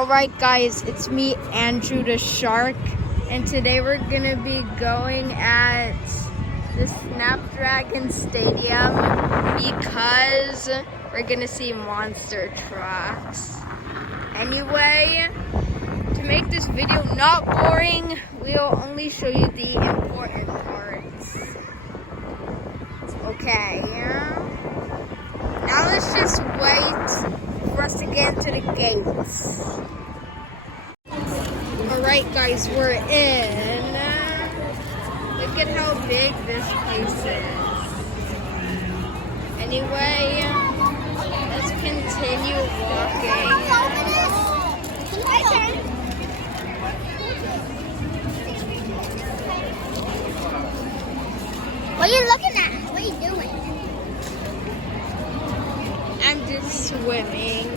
Alright guys, it's me, Andrew the Shark, and today we're gonna be going at the Snapdragon Stadium because we're gonna see monster trucks. Anyway, to make this video not boring, we'll only show you the important parts. Okay, now let's just wait for us to get to the gates. Alright guys, we're in. Look at how big this place is. Anyway, let's continue walking. What are you looking at? What are you doing? I'm just swimming.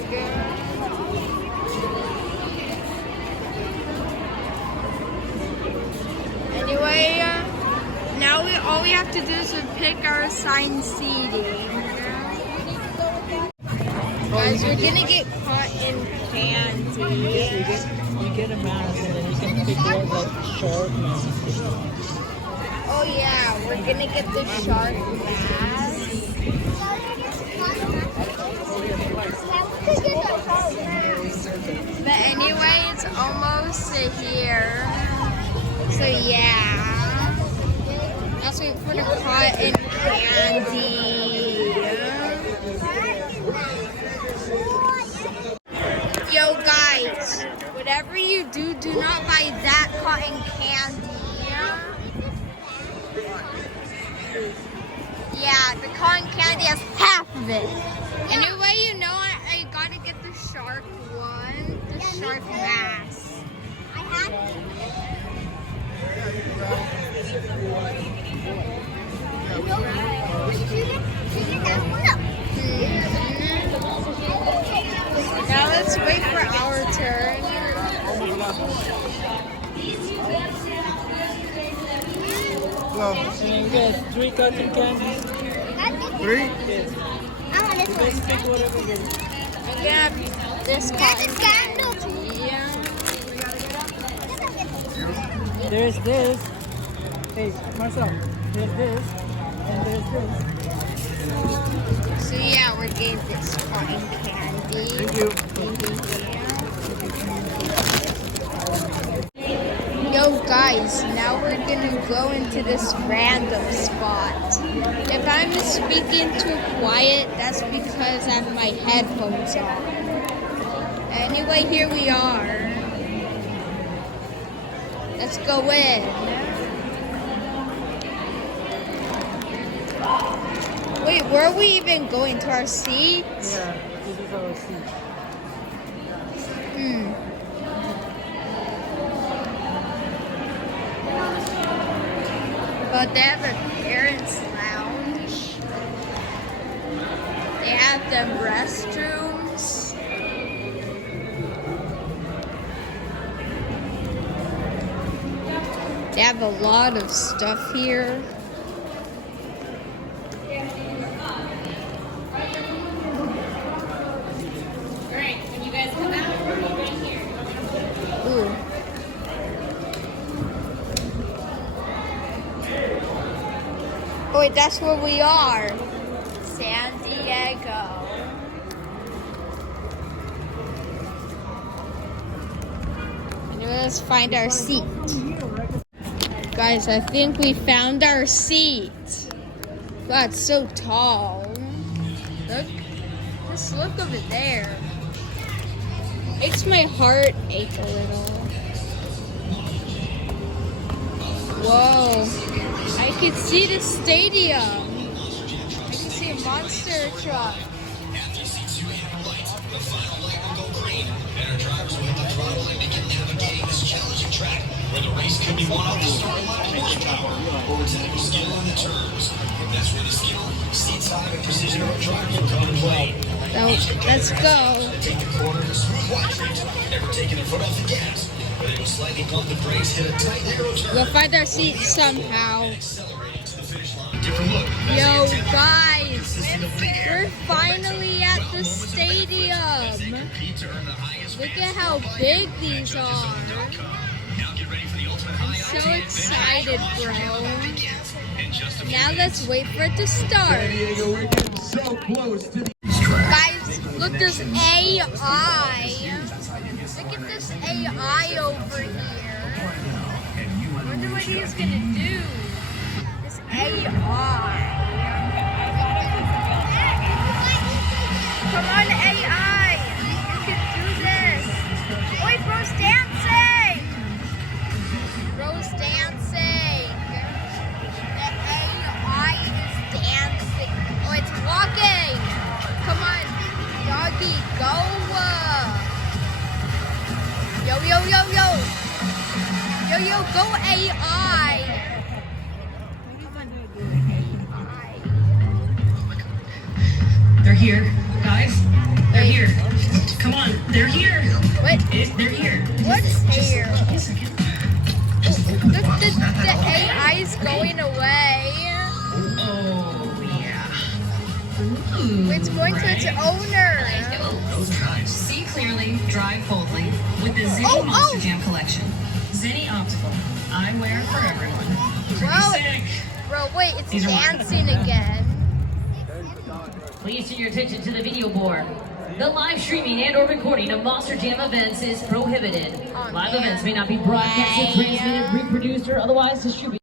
Anyway, now all we have to do is pick our assigned seating. Guys, we're gonna get caught in candy. You get a mask and then you can pick one like shark mask. Oh yeah, we're gonna get the shark mask. But anyway, it's almost here. So yeah, let's wait for the cotton candy. Yo guys, whatever you do, do not buy that cotton candy. Yeah, the cotton candy has half of it. Anyway, you know I gotta get the shark one, the shark mask. I have to. Now let's wait for our turn. And you get 3 cotton candies. 3? Yes. I want You this guys one. pick whatever you get. I'm gonna have this cotton candy. There's this. Hey, Marcel. There's this. And there's this. So yeah, we're getting this cotton candy. Thank you. Yo guys, now we're gonna go into this random spot. If I'm speaking too quiet, that's because I have my headphones on. Anyway, here we are. Let's go in. Wait, where are we even going? To our seats? Yeah, this is our seat. But they have a parents' lounge. They have them restrooms. They have a lot of stuff here. Alright, when you guys come out, we're right here. Ooh. Oh wait, that's where we are. San Diego. Anyway, let's find our seat. Guys, I think we found our seat. God, it's so tall. Look. Just look over there. Makes my heart ache a little. Whoa. I can see the stadium. I can see a monster truck. Where the race can be won on the start line and horsepower, overtime skill on the turns. That's where the skill, seat time, and precision of driving will come into play. Let's go. Take the corner to smooth wide street, never taking their foot off the gas. But they will slightly bump the brakes, hit a tight narrow turn. We'll find our seat somehow. Accelerating to the finish line. Different look. Yo, guys, we're finally at the stadium. Compete to earn the highest Look at how big these are. I'm so excited, bro. Now let's wait for it to start. Guys, look, there's AI. Look at this AI over here. I wonder what he's gonna do. This AI. Come on, AI. You can do this. Wait, bro's dancing. Bro's dancing. The AI is dancing. Oh, it's walking. Come on, doggy, go. Yo, yo, yo, yo. Yo, yo, go AI. They're here, guys. They're here. Come on, they're here. What? They're here. What's here? Look, the AI is going away. Oh, yeah. Ooh, It's going to its owner. See clearly, drive boldly with the Zenny Oh, Monster oh. Jam collection. Zenny Optical. Eyewear for everyone. Pretty Bro, sick. bro, wait, it's These are mine. dancing again. Please turn your attention to the video board. The live streaming and/or recording of Monster Jam events is prohibited. Oh, Live man. events may not be broadcasted, transmitted, reproduced, or otherwise distributed.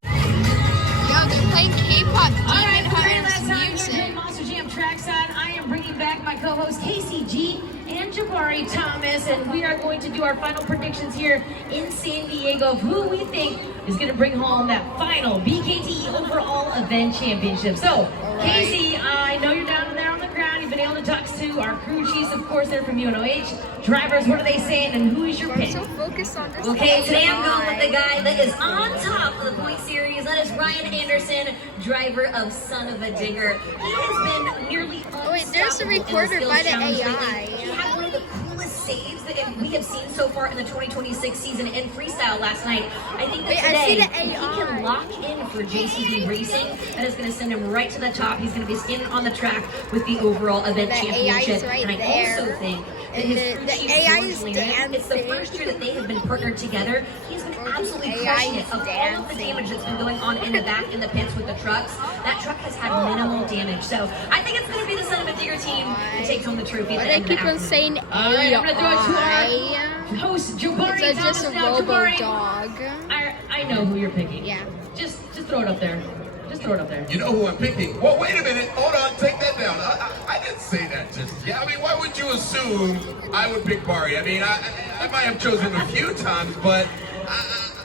Yo, they're playing K-pop All right, Demon for your Hearts last time here music. at Monster Jam Trackside, I am bringing back my co-hosts Casey G and Jabari Thomas, and we are going to do our final predictions here in San Diego of who we think is going to bring home that final BKT Overall Event Championship. So, Casey, I know you're down there on the ground. You've been able to talk to our crew chiefs, of course, they're from UNOH. Drivers, what are they saying, and who is your I'm pick? so focused on this. Okay, today I'm going with the AI. guy that is on top of the point series. That is Ryan Anderson, driver of Son of a Digger. He has been nearly Oh, wait, there's a unstoppable in recorder the by skills the challenge AI. lately. He had one of the coolest saves that we have seen so far in the 2026 season in freestyle last night. I think that Wait, I see today, the if he AI. can lock in for JCB Racing, that is going to send him right to the top. He's going to be standing on the track with the overall event The championship. AI is right and I there. also think that And his the crew chief, AI George is Lehman, it's the dancing. first year that they have been partnered together. He's been absolutely AI crushing is it. Of all of the dancing. damage that's been going on in the back in the pits with the trucks, that truck has had minimal damage. So I think it's going to be the Son of a Digger team who takes home the trophy at Why the do I end of the keep on afternoon. saying All right, I'm going to throw it to AI? our host, Jabari It's Thomas. just a Now, robo Jabari, dog. I know who you're picking. Yeah. Just throw it up there. Just throw it up there. You know who I'm picking? Well, wait a minute. Hold on. Take that down. I didn't say that just yeah. I mean, why would you assume I would pick Bari? I mean, I might have chosen him a few times, but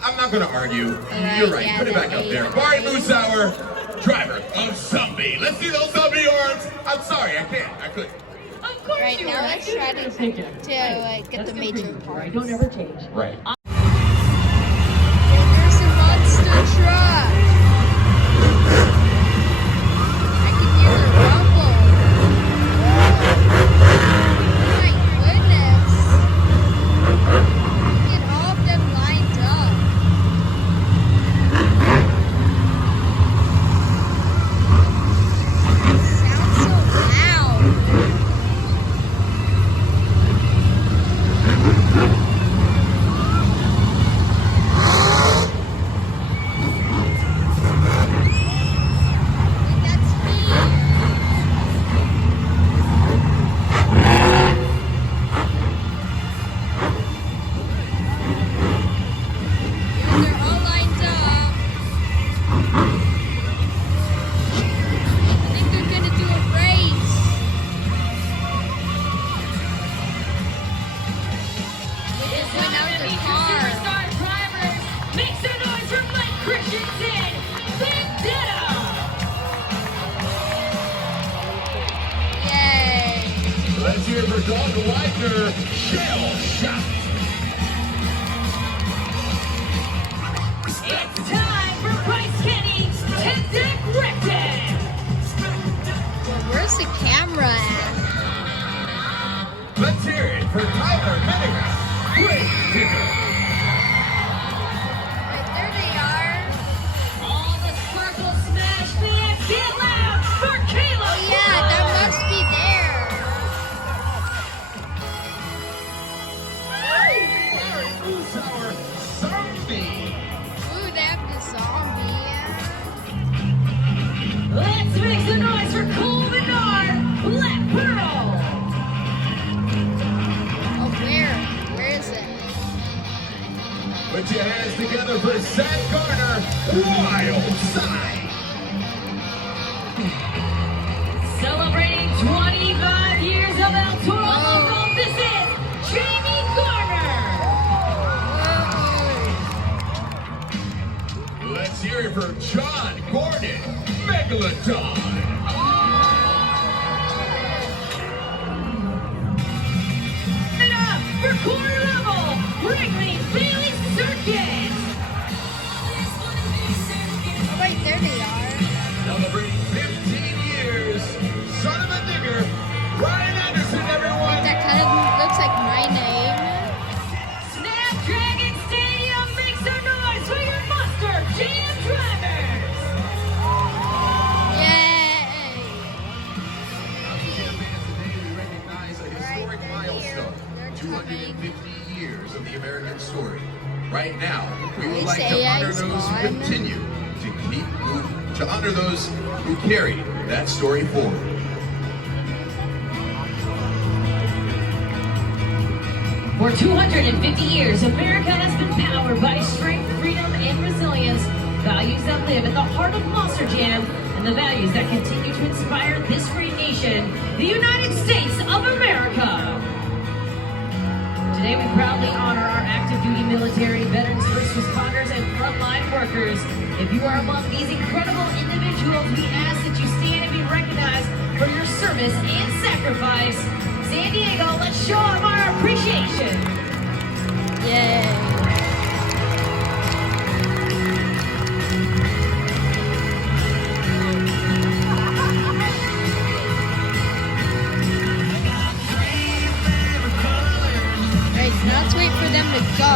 I'm not going to argue. You're right. yeah, Put it back the up there. AI. Bari Musauer, driver of Zombie. Let's see those zombie arms. I'm sorry. I can't. I couldn't. Of course Right you now, were. let's I knew try you were to gonna pick it. get That's the good for major you, parts. right? Don't ever change. Right. There's a monster truck. I can hear the rumble. Oh my goodness. Look at all of them lined up. It sounds so loud. That's me. They're all lined up. I think they're gonna do a race. They just went out the car. Superstar drivers, make some noise for Mike Christensen, Big Ditto. Yay. Let's hear it for Dawn Widener. Shell shot. It's time for Bryce Kenny and Dick Rickton. Well, where's the camera at? Let's hear it for Tyler Menninger. Great kicker. Right there they are. All the Sparkle Smash fans, get loud for Caleb. Oh yeah, that must be there. for Zach Garner, Wild Side. Celebrating 25 years of El Toro Loco, this is Jamie Garner. Let's hear it for John Gordon, Megalodon. And up for quarter level, Wrigley Bailey Circuit. Oh wait, there they are. Celebrating 15 years, son of a nigger, Ryan Anderson, everyone. That kind of looks like my name. Snapdragon Stadium, make some noise for your Monster Jam drivers. Yay! Today we recognize a historic milestone, They're 250 years of the American story. Right now, we would It's like to AI honor those who spawn. continue to honor those who carry that story forward. For 250 years, America has been powered by strength, freedom, and resilience, values that live at the heart of Monster Jam, and the values that continue to inspire this great nation, the United States of America. Today, we proudly honor our active duty military, veterans, first responders, and frontline workers. If you are among these incredible individuals, we ask that you stand and be recognized for your service and sacrifice. San Diego, let's show them our appreciation. Yay! Right, now let's wait for them to go.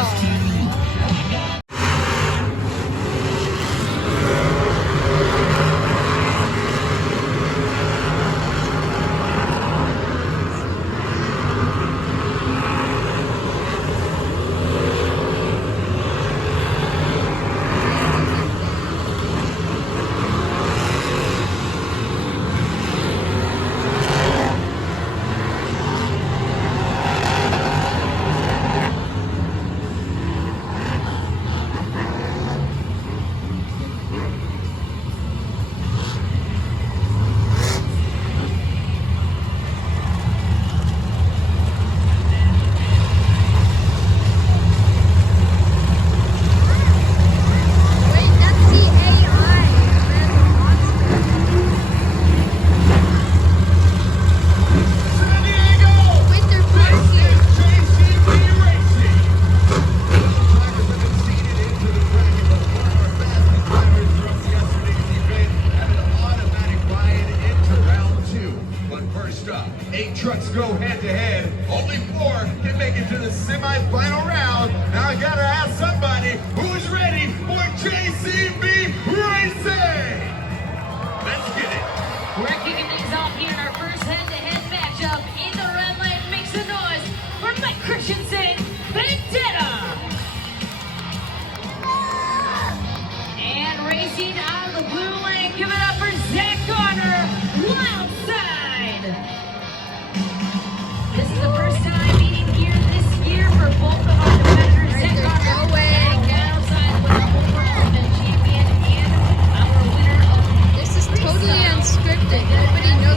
Wait, that's the AI. There's a monster. San Diego! Wait, they're back here. JCB Racing! Drivers have been seated into the track and one of our fastest drivers from yesterday's event have an automatic ride into round 2. But first up, 8 trucks go head to head. Only 4 can make it to the semi-final round. Now I gotta ask somebody who's ready for JCB Racing! Let's get it! We're kicking things off here in our first head-to-head matchup. In the red lane, make some noise for Mike Christensen, Vendetta. And racing out of the blue lane, give it up for Zach Garner, Wild Side. This is the first time meeting here this year for both of our competitors. Zach they're Garner going. and Wild Side with our overall event champion and our winner of This is totally unscripted. Nobody knows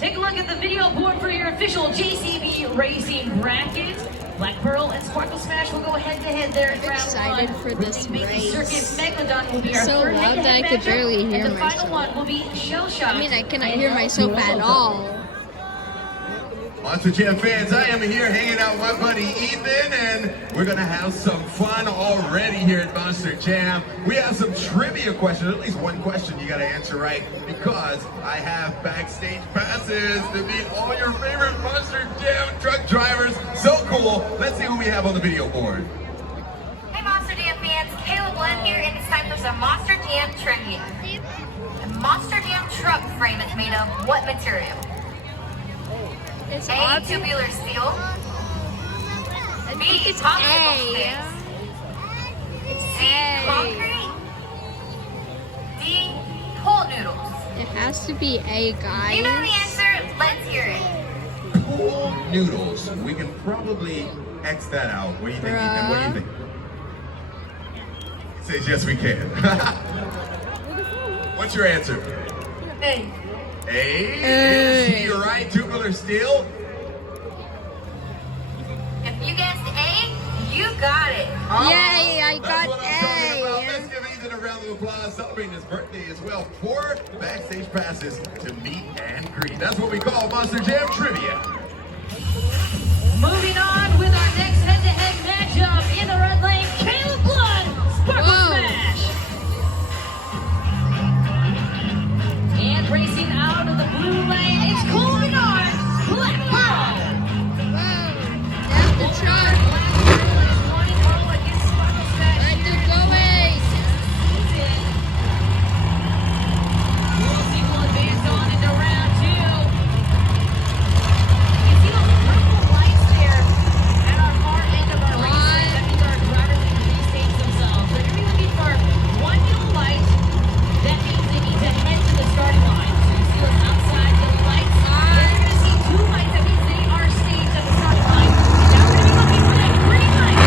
Take a look at the video board for your official JCB Racing bracket. Black Pearl and Sparkle Smash will go head-to-head there in round Excited one. for this race. Circuit Megalodon will be our So third loud head-to-head that I could matchup, barely hear and the myself. final one will be Shell Shock. I mean, I cannot hear myself at all. Monster Jam fans, I am here hanging out with my buddy Ethan, and we're gonna have some fun already here at Monster Jam. We have some trivia questions, at least one question you gotta answer right, because I have backstage passes to meet all your favorite Monster Jam truck drivers. So cool. Let's see who we have on the video board. Hey Monster Jam fans, Kayla Glenn here, and it's time for some Monster Jam trivia. A Monster Jam truck frame is made of what material? It's A, obvious. tubular steel. I B, think it's popsicle A. sticks. It's C, A. concrete. D, pool noodles. It has to be A, guys. You know the answer, let's hear it. Pool noodles. We can probably X that out. What do you think, Ethan? What do you think? It says yes, we can. What's your answer? A. A. You're right. Tubular steel. If you guessed A, you got it. Yay, I That's got what I'm talking about. A. Let's give Ethan a round of applause celebrating his birthday as well. 4 backstage passes to meet and greet. That's what we call Monster Jam Trivia. Moving on with our next head-to-head matchup in the red lane, Caleb Blood, Sparkle Whoa. Smash. And racing out of the blue lane, it's Colby Nard, Black Pearl. Whoa. That's the truck. Black Pearl is wanting all against Sparkle Smash. Right to going. We'll see who will advance on into round 2. You see those purple lights there at our far end of our race lane? That means our drivers need to restage themselves. They're going to be looking for one yellow light. That means they need to head to the starting line. So you see those outside yellow lights? Then you're going to see 2 lights. That means they are staged at the starting line. And now we're going to be looking for that green light.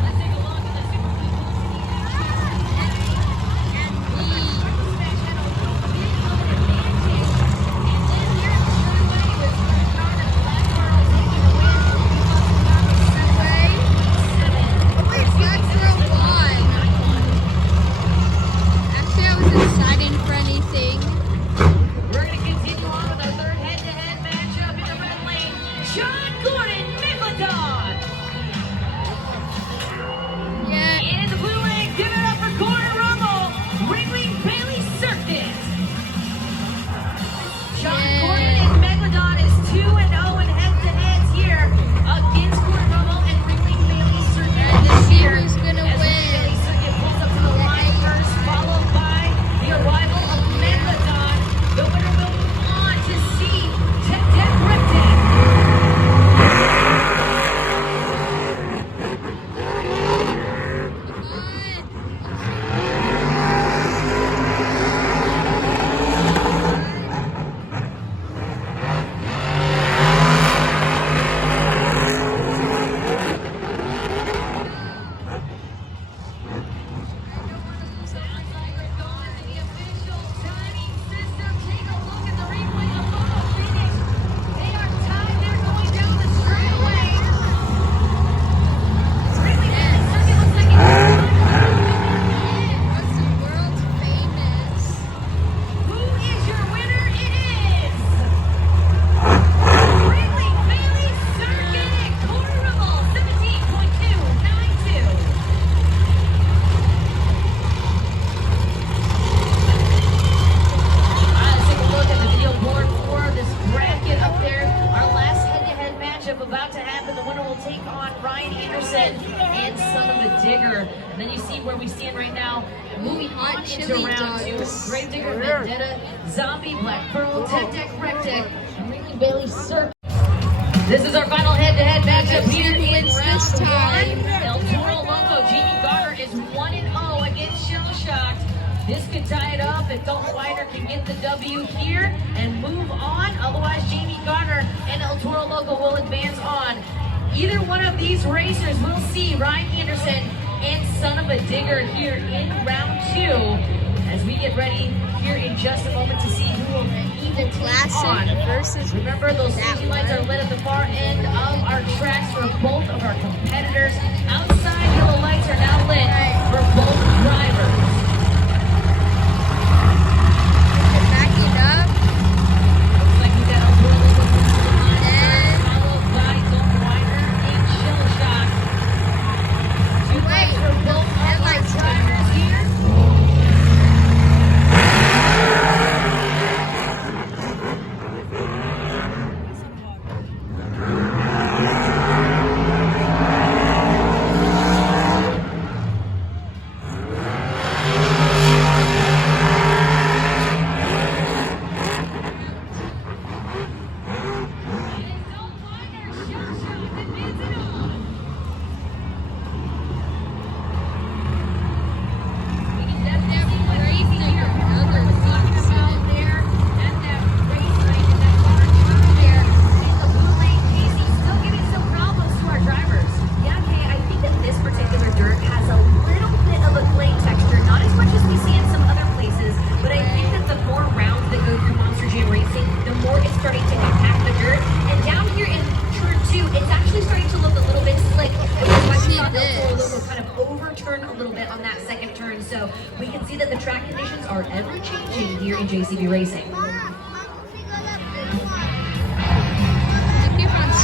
Let's take a look at the Super Bowl. Smash had a little bit of an advantage. And then here at the straightaway, it was Nard and Black Pearl taking the win. Actually, I was excited for anything. We're going to continue on with our third head-to-head matchup in the red lane. John Gordon, Megalodon. Yeah. In the blue lane, give it up for Gordon Rumble, Ringling Bailey Circuit. John Yay. Gordon and Megalodon is 2-0 in head-to-heads here against Gordon Rumble and Ringling Bailey Circuit. Let's see Here, who's gonna as win. Bailey Circuit pulls up to the line first, followed by the arrival of Megalodon. The winner will move on to see Tech Deck Rectech. Sounds like we're going to the official timing system. Take a look at the replay, the photo finish. They are tied. They're going down the straightaway. Ringling Bailey Circuit looks like What's the world famous? Who is your winner? It is Ringling Bailey Circuit at Corner Rumble 17.292. Let's take a look at the video board for this bracket up there. Our last head-to-head matchup about to happen. The winner will take on Ryan Anderson and Son of a Digger. And then you see where we stand right now. Moving Hot on into chili round 2. dogs. Gravedigger, Vendetta, Zombie, Black Pearl, Tech Deck, Rectech, and Ringling Bailey Circuit. This is our final head have here in wins round this time. one. El Toro Loco, Jamie Garner is 1-0 against Shell Shocked. This could tie it up if Dalton Wider can get the W here and move on. Otherwise, Jamie Garner and El Toro Loco will advance on. Either one of these racers will see Ryan Anderson and Son of a Digger here in round two as we get ready here in just a moment to see who will The classic versus Remember, those safety lights are lit at the far end of our tracks for both of our competitors. Outside, yellow lights are now lit for both drivers. back it up. Looks like we got a whirl of followed by Dalton Wider and Shell Shock. Two lights for both of our drivers here.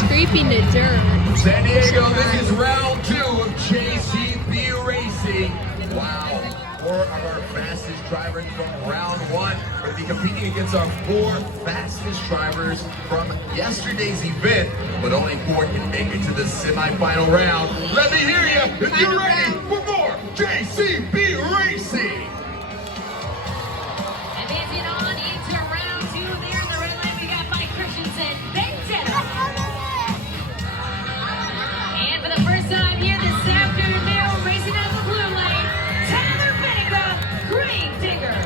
Scraping the dirt. San Diego, this is round two of JCB Racing. Wow, 4 of our fastest drivers from round one will be competing against our 4 fastest drivers from yesterday's event, but only 4 can make it to the semifinal round. Let me hear you if you're ready for more JCB Racing. Advancing on into round two there in the red line, we got Mike Christensen, Vendetta. And for the first time here this afternoon, racing out of the blue lane, Tyler Benega, Grave Digger.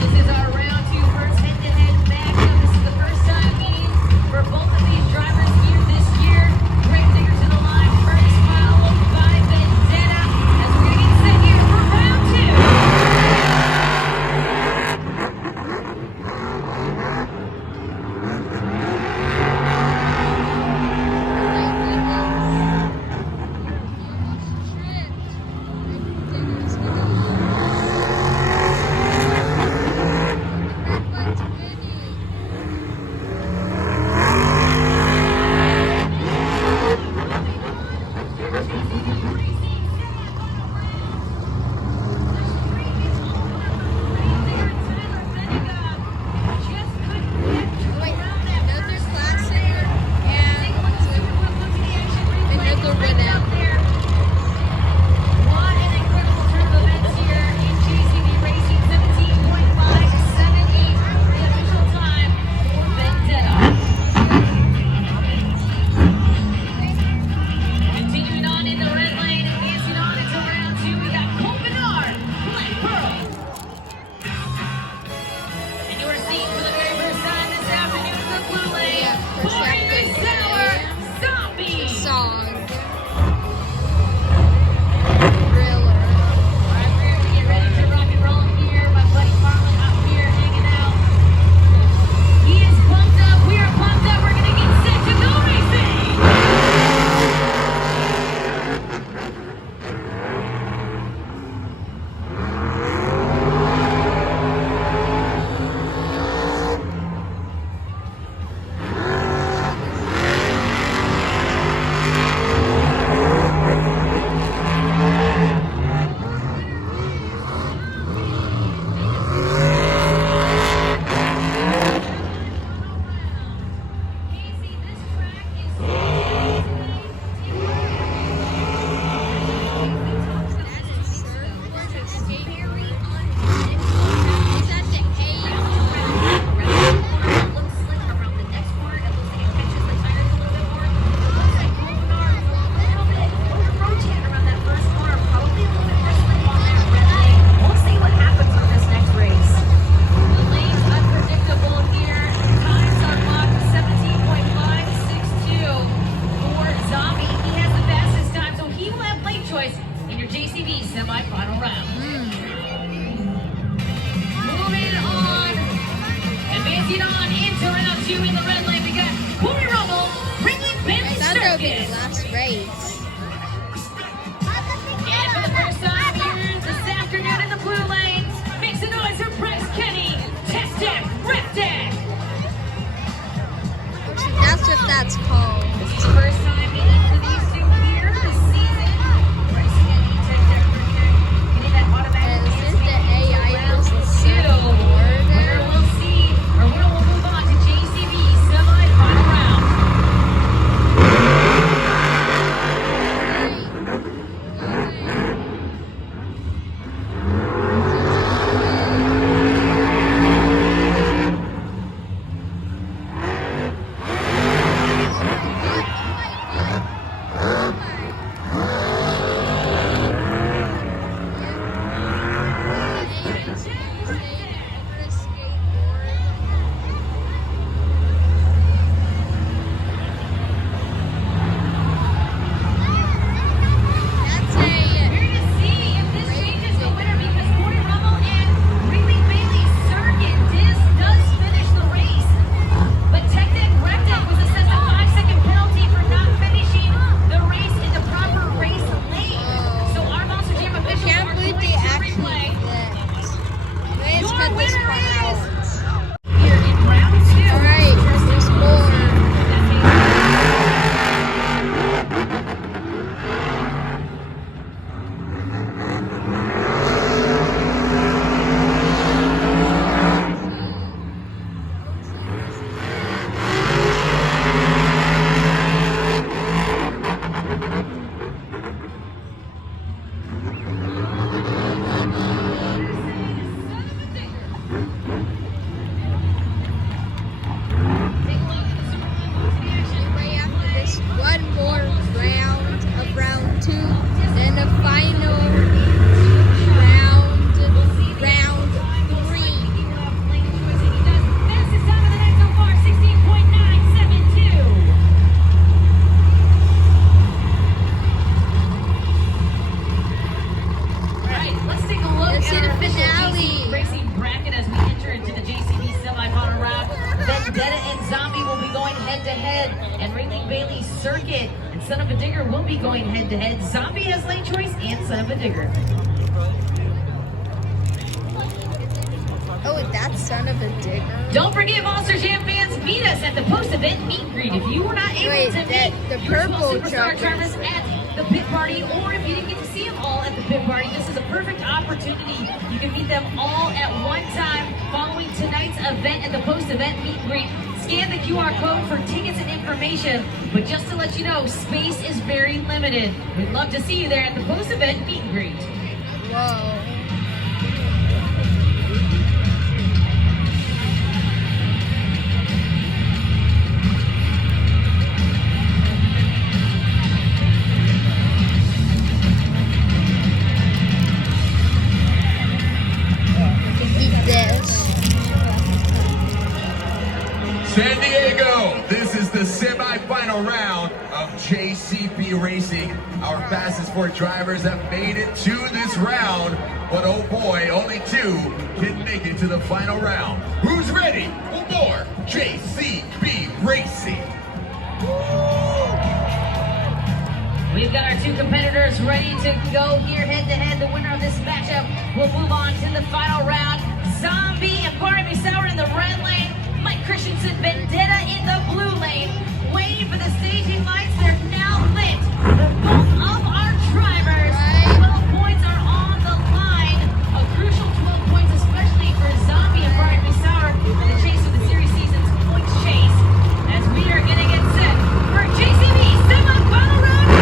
This is our round two first head-to-head matchup. This is the first time meeting for both of these drivers here this year. Grave Digger to the line first, followed by Vendetta. As we're going to get set here for round two. 2 in the red lane, we got Corey Rummel, Ringley Bailey That would be the Circus. last race. And for the first time here this afternoon in the blue lane, make some noise for Bryce Kenny, Test Deck, Rep Deck. That's what that's called. This is the first time meeting for these two here this season. Bryce Kenny, Test Deck, Rep Deck, getting that automatic Since the AI was the winner will see, or winner will move on to JCB semi-final round. Circuit and Son of a Digger will be going head-to-head. Zombie has lane choice and Son of a Digger. Oh, that's Son of a Digger. Don't forget, Monster Jam fans, meet us at the post-event meet and greet. If you were not able to meet the your purple superstar drivers at the pit party, or if you didn't get to see them all at the pit party, this is a perfect opportunity. You can meet them all at one time following tonight's event at the post-event meet and greet. Scan the QR code for tickets and information, but just to let you know, space is very limited. We'd love to see you there at the post-event meet and greet. Whoa. San Diego, this is the semi-final round of JCB Racing. Our fastest four drivers have made it to this round, but oh boy, only two can make it to the final round. Who's ready for more JCB Racing? We've got our two competitors ready to go here head-to-head. The winner of this matchup will move on to the final round. Zombie and Barnaby Sauer in the red lane. Mike Christensen, Vendetta in the blue lane. Waiting for the staging lights, they're now lit. Both of our drivers, 12 points are on the line. A crucial 12 points, especially for Zombie and Barnaby Sauer in the chase of the series season's points chase. As we are getting it set for JCB semi-final round.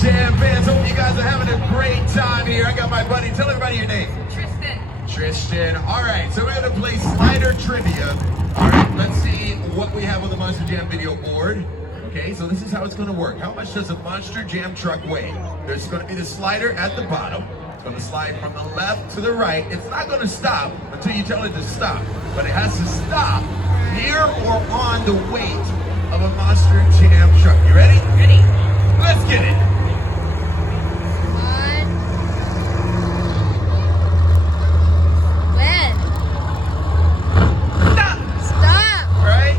Jam fans, hope you guys are having a great time here. I got my buddy, tell everybody your name. Tristan. All right, so we're gonna play slider trivia. All right, let's see what we have on the Monster Jam video board. Okay, so this is how it's gonna work. How much does a Monster Jam truck weigh? There's gonna be the slider at the bottom. It's gonna slide from the left to the right. It's not gonna stop until you tell it to stop, but it has to stop near or on the weight of a Monster Jam truck. You ready? Ready. Let's get it. When? Stop. Stop. All right.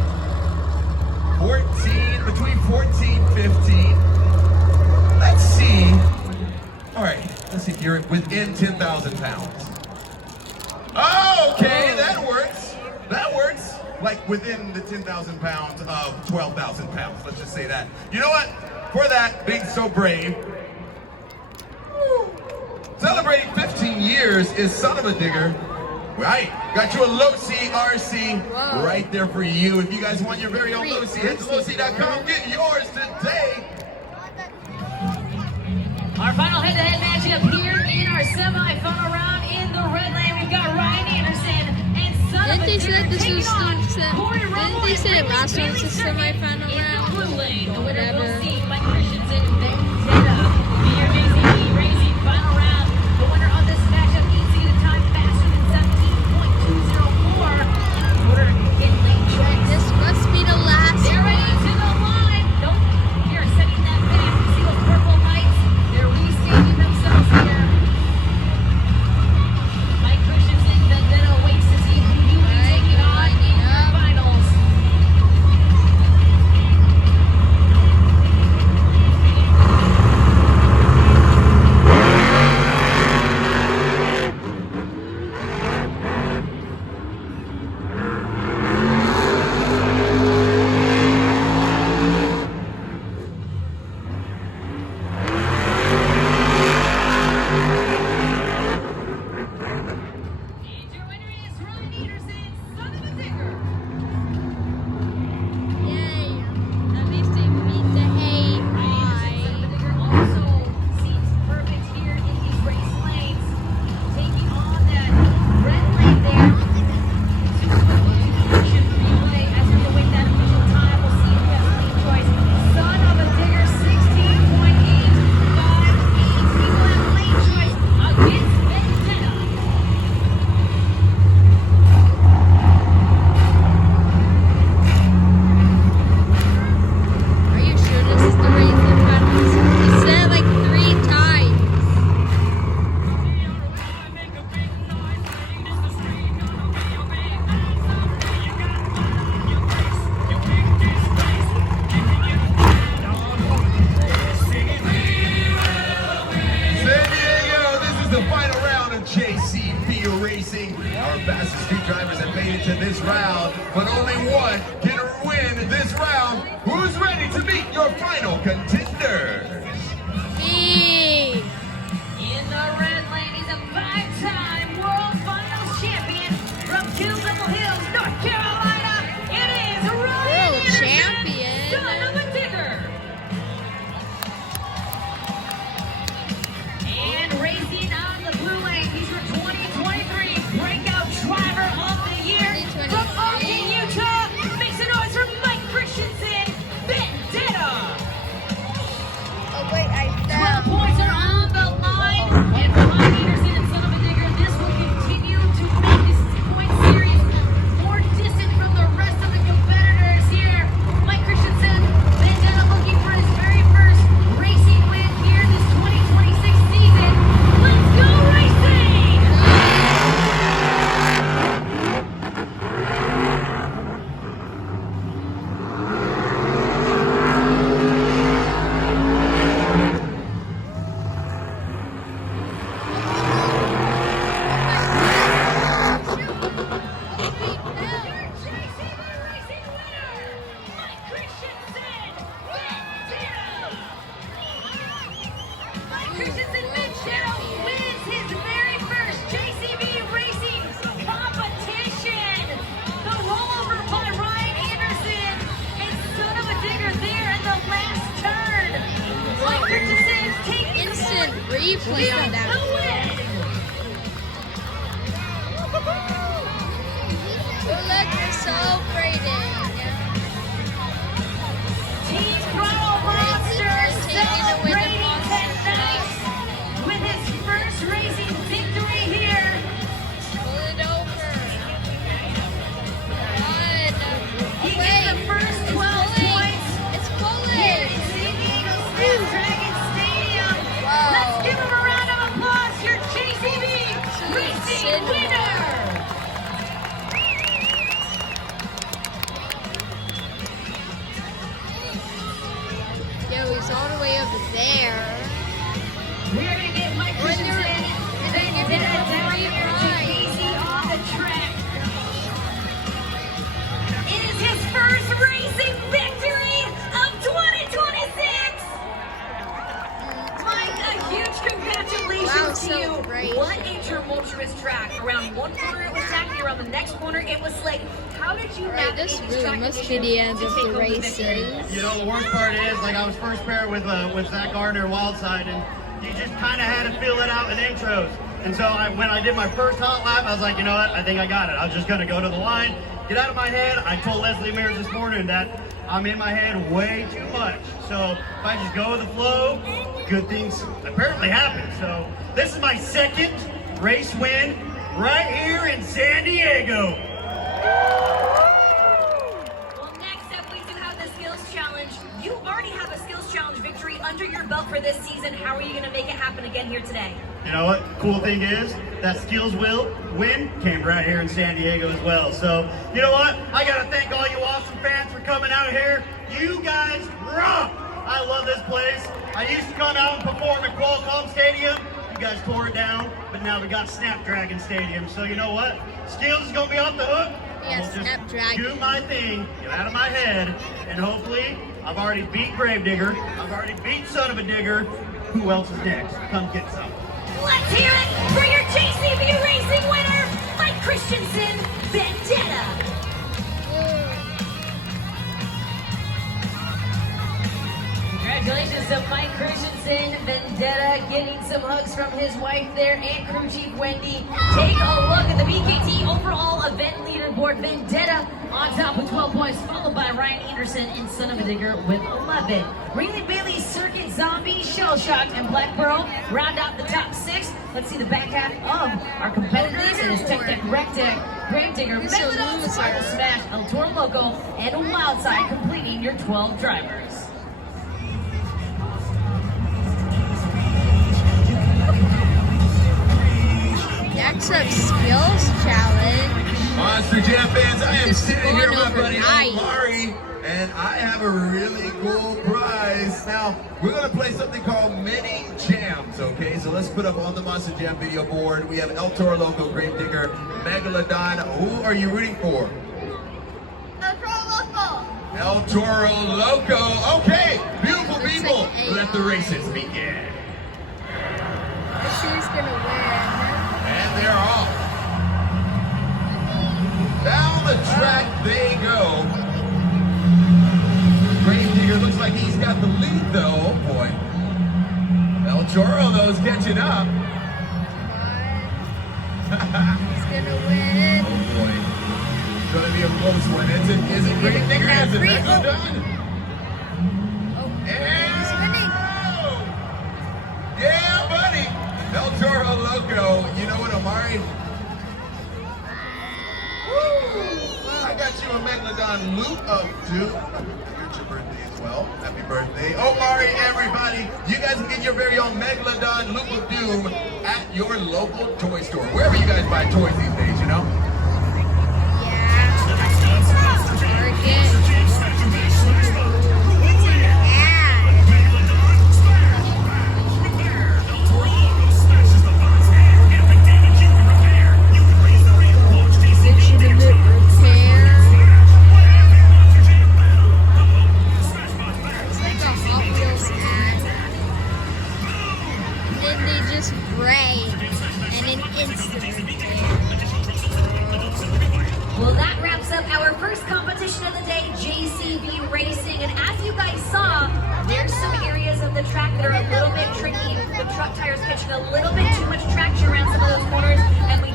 14, between 14, 15. Let's see. All right, let's see if you're within 10,000 pounds. Oh, okay, that works. That works. Like within the 10,000 pounds of 12,000 pounds. Let's just say that. You know what? For that, being so brave, celebrating 15 years is Son of a Digger. Right, got you a low-C RC right there for you. If you guys want your very own low-C, head to lowc.com. Get yours today. Our final head-to-head matchup here in our semi-final round in the red lane. We've got Ryan Anderson and Son of a Digger taking on Corey Rumble. Didn't they say last one was the semi-final in the round? blue lane. The Or winner whatever. will see Mike Christensen Vendetta. BRJC Racing final round. The winner of this matchup needs to get a time faster than 17.204 in order to get lane choice. This must be the last They're ready one. to the line. Nope. Here, setting that back. See those purple lights? They're restaging themselves here. Mike Christensen, Vendetta waits to see who you can take it on in the finals. And your winner is Ryan Anderson, Son of a Digger. Yay. At least they beat the hay. Also seems perfect here in these race lanes, taking on that red lane there. Should be away as we await that official time. We'll see if that's lane choice. Son of a Digger, 16.858. He will have lane choice against Vendetta. Are you sure this is the Raisin Finals? You said it like 3 times. San Diego, this is the final round of JCP Racing. Our fastest two drivers have made it to this round, but only one can win this round. Who's ready to meet your final contenders? Me. In the red lane, he's a 5-time World Finals champion from Chapel Hills, North Carolina. It is Ryan World Anderson, champion. Son of a Digger. And racing on the blue lane, he's your 2023 Breakout Driver of the Year from Ogden, Utah. Make some noise for Mike Christensen, Vendetta. replay on that. Oh, look, they're celebrating. Team Pro Monsters taking the win in celebrating tonight with his first racing victory here. Pull it over. One. He gets the first 12 points It's here pulling. in San Diego Snapdragon Stadium. Wow. Let's give him a round of applause, your JCB racing winner. Yo, he's all the way over there. We're going to get Mike When Christensen they're and giving then him a down free here to ride. Casey on the track. It is his first racing victory of 2026. Mike, a huge congratulations Wow, to so you. great. What a tumultuous track. Around one corner it was tacky, around the next corner it was slick. How did you Right, navigate this these really track must be conditions the end to of take the home victory? races. You know, the worst part is, like, I was first paired with Zach Gardner Wildside, and you just kind of had to feel it out in intros. And so when I did my first hot lap, I was like, you know what, I think I got it. I was just going to go to the line, get out of my head. I told Leslie Mears this morning that I'm in my head way too much. So if I just go with the flow, good things apparently happen. So this is my second race win right here in San Diego. Well, next up we do have the skills challenge. You already have a skills challenge victory under your belt for this season. How are you going to make it happen again here today? You know what? Cool thing is, that skills win came right here in San Diego as well. So, you know what? I gotta thank all you awesome fans for coming out here. You guys rock! I love this place. I used to come out and perform at Qualcomm Stadium. You guys tore it down, but now we got Snapdragon Stadium. So you know what? Skills is gonna be off the hook. Yeah, I'll just Snapdragon. do my thing, get out of my head, and hopefully I've already beat Gravedigger. I've already beat Son of a Digger. Who else is next? Come get some. Let's hear it for your JCB racing winner, Mike Christensen, Vendetta. Congratulations to Mike Christensen, Vendetta, getting some hugs from his wife there, and crew chief Wendy. Take a look at the BKT overall event leaderboard. Vendetta on top with 12 points, followed by Ryan Anderson and Son of a Digger with 11. Riley Bailey, Circuit Zombie, Shell Shocked, and Black Pearl round out the top 6. Let's see the back half of our competitors. It is Tech Deck, Wreck Deck, Gravedigger, Megalodon, Spiral Smash, El Toro Loco, and Wildside completing your 12 drivers. Next up, skills challenge. Monster Jam fans, I am This is sitting here with my going buddy overnight. Omari, and I have a really cool prize. Now, we're going to play something called Mini Jams, okay? So let's put up on the Monster Jam video board. We have El Toro Loco, Gravedigger, Megalodon. Who are you rooting for? El Toro Loco. Okay, beautiful Looks people. like AI. Let the races begin. Let's see who's gonna win. And they're off. Down the track they go. Gravedigger looks like he's got the lead though. Oh boy. El Toro though is catching up. Who's gonna win? Oh boy. It's gonna be a close one. Is it Gravedigger? Is it Megalodon? Oh, And he's winning. yeah, buddy. El Toro Loco. You know what, Omari? Woo! I got you a Megalodon Loop of Doom. It's your birthday as well. Happy birthday. Omari, everybody. You guys can get your very own Megalodon Loop of Doom at your local toy store. Wherever you guys buy toys these days, you know? Yeah. Target. Legitimate repair. It's like a Hot Wheels ad. And then they just break and an instant repair. Well, that wraps up our first competition of the day, JCB Racing. And as you guys saw, there's some areas of the track that are a little bit tricky. The truck tires catching a little bit too much traction around some of those corners, and we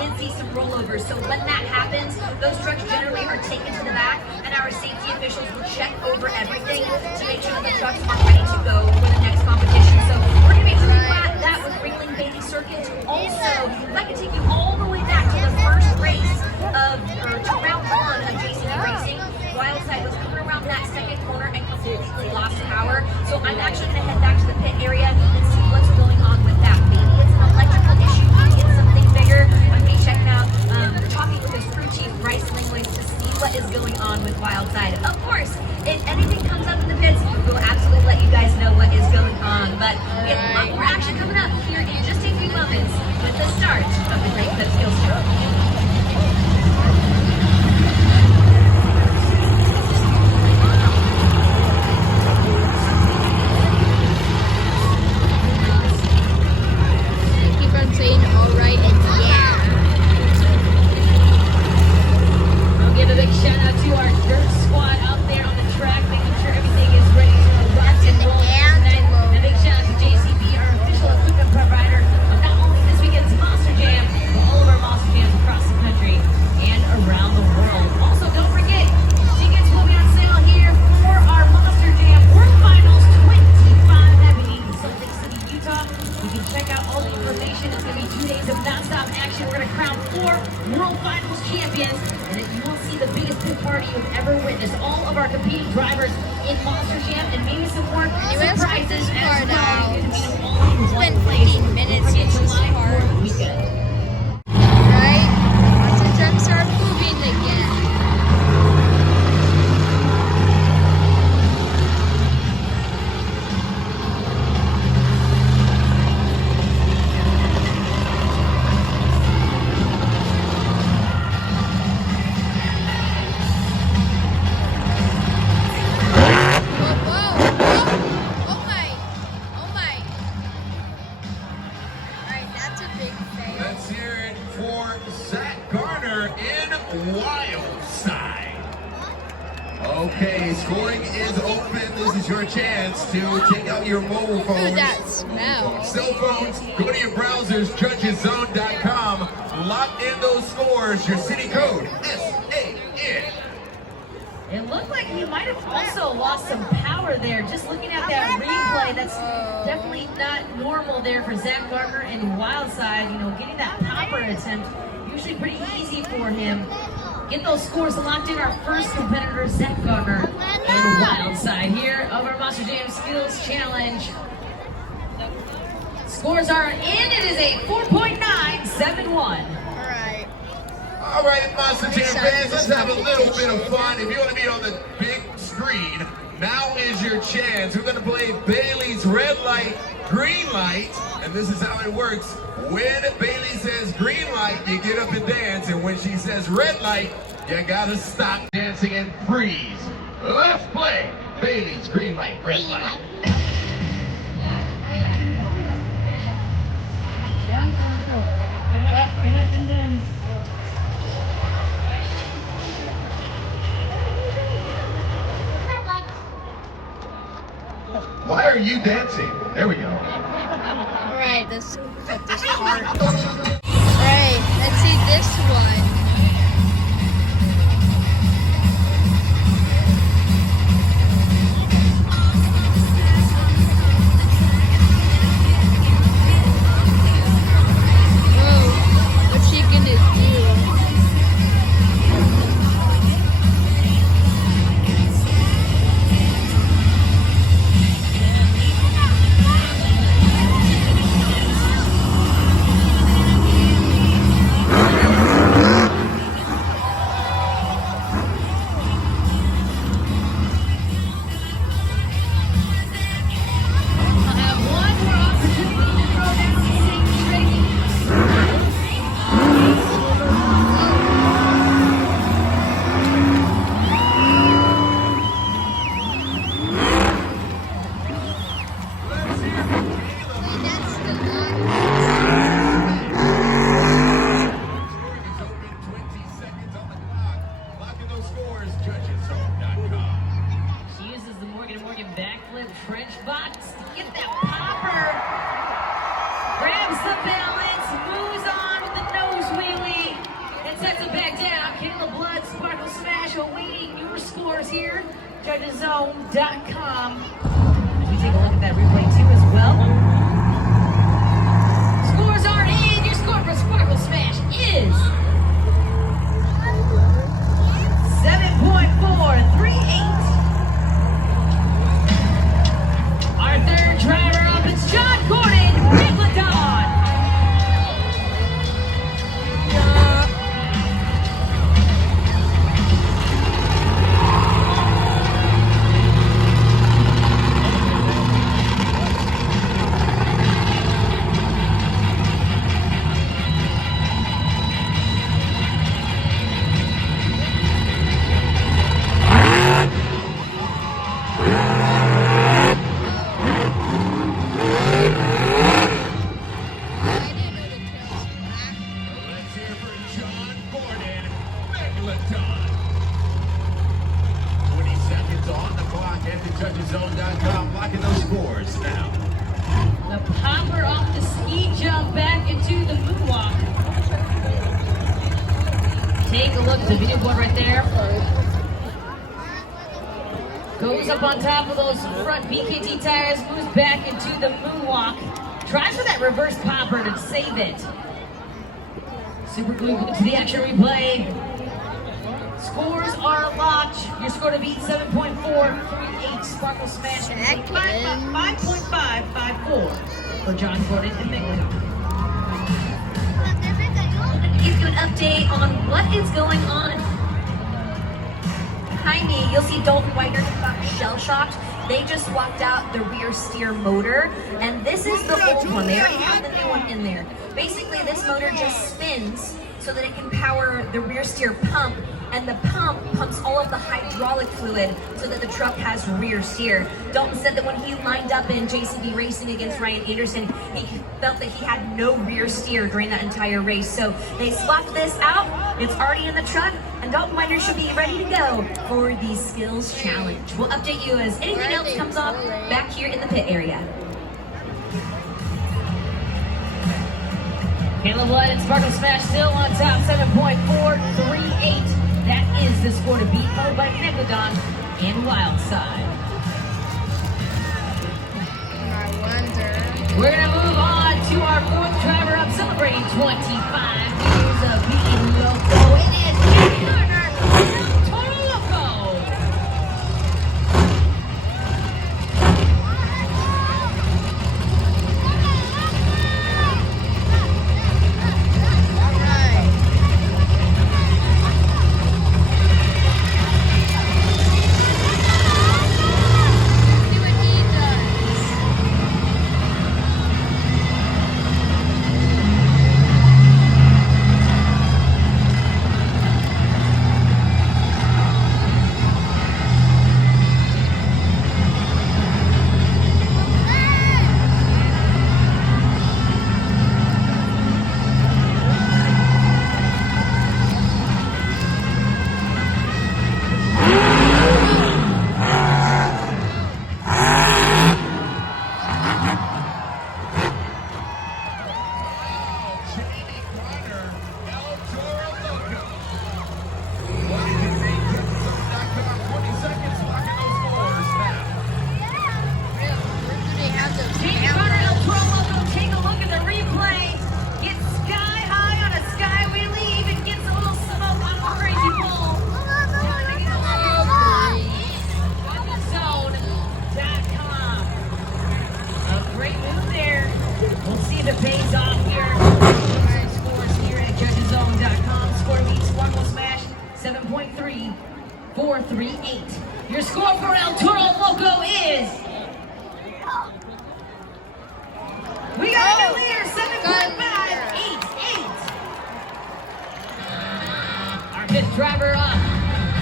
did see some rollovers. So when that happens, those trucks generally are taken to the back, and our safety officials will check over everything to make sure that the trucks are ready to go for the next competition. So we're going to be doing that with Ringling Baby Circuit. Also, if I can take you all the way back to the first race to round 1 of JCB Racing, Wildside was coming around that second corner and completely lost power. So I'm actually going to head back to the pit area and see what's going on with that. Maybe it's an electrical issue, maybe it's something bigger. I'm going to be checking out, talking with his crew chief, Bryce Langley, to see what is going on with Wildside. Of course, if anything comes up in the pits, we'll absolutely let you guys know what is going on. But we have a lot more action coming up here in just a few moments with the start of the Great Clip Skills Challenge. Saying all right and yeah. I'll give a big shout out to our dirt squad out there on the track, making sure everything is ready to rock and roll tonight. And a big shout out to JCB, our official equipment provider of not only this weekend's Monster Jam, but all of our Monster Jams across the country and around the world. Also, don't forget, tickets will be on sale here for our Monster Jam World Finals 25 happening in Salt Lake City, Utah. You can check out all the information. It's going to be 2 days of non-stop action. We're going to crown 4 World Finals champions. And if you will see the biggest pit party you've ever witnessed, all of our competing drivers in Monster Jam and maybe some more surprises as well. It's been 15 minutes since this part. Right? Once the trucks are moving again. Let's hear it for Zach Garner in Wildside. Okay, scoring is open. This is your chance to take out your mobile phones. Ooh, that smell. Cell phones, go to your browsers, judgeszone.com. Lock in those scores, your city code, SAN. It looked like he might have also lost some power there. Just looking at that replay, that's definitely not normal there for Zach Gardner and Wildside. You know, getting that popper attempt, usually pretty easy for him. Get those scores locked in. Our first competitor, Zach Gardner and Wildside here of our Monster Jam Skills Challenge. Scores are in. It is a 4.971. All right, Monster Jam fans, let's have a little bit of fun. If you want to be on the big screen, now is your chance. We're going to play Bailey's red light, green light, and this is how it works. When Bailey says green light, you get up and dance, and when she says red light, you got to stop dancing and freeze. Let's play Bailey's green light, red light. Why are you dancing? There we go. Alright, let's cut this part. Alright, let's see this one. Whoa, what's she gonna do? She uses the Morgan backflip trench box to get that popper. JudgesZone.com. We take a look at that replay too as well. Scores are in. Your score for Sparkle Smash is 7.438. Our third driver up is John Gordon, Megalodon. Let's hear for John Gordon, Megalodon. 20 seconds on the clock at the JudgesZone.com, locking those scores now. The popper off the ski jump back into the moonwalk. Take a look at the video board right there. Goes up on top of those front BKT tires, moves back into the moonwalk. Tries for that reverse popper to save it. Super Glue to the action replay. Scores are locked. Your score to beat 7.438. Sparkle Smash and 5.554 for John Gordon and Megalodon. Give you an update on what is going on. Behind me, you'll see Dalton Whitener got shell-shocked. They just swapped out the rear steer motor, and this is the old one. They already have the new one in there. Basically, this motor just spins so that it can power the rear steer pump, and the pump pumps all of the hydraulic fluid so that the truck has rear steer. Dalton said that when he lined up in JCB Racing against Ryan Anderson, he felt that he had no rear steer during that entire race. So they swapped this out. It's already in the truck, and Dalton Whitener should be ready to go for the skills challenge. We'll update you as anything else comes up back here in the pit area. Caleb Blood and Sparkle Smash still on top, 7.438. That is the score to beat, followed by Megalodon and Wildside. I wonder. We're gonna move on to our fourth driver up, celebrating 25 years of being loco. It is Jimmy Lerner, Total Loco. Pays off here. Scores here at JudgesZone.com. Score beats Sparkle Smash 7.3438. Your score for El Toro Loco is. We got a new leader, 7.588. Our fifth driver up,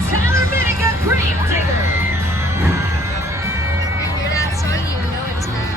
Tyler Minnick, Cream Digger. You're not song, you know it's now.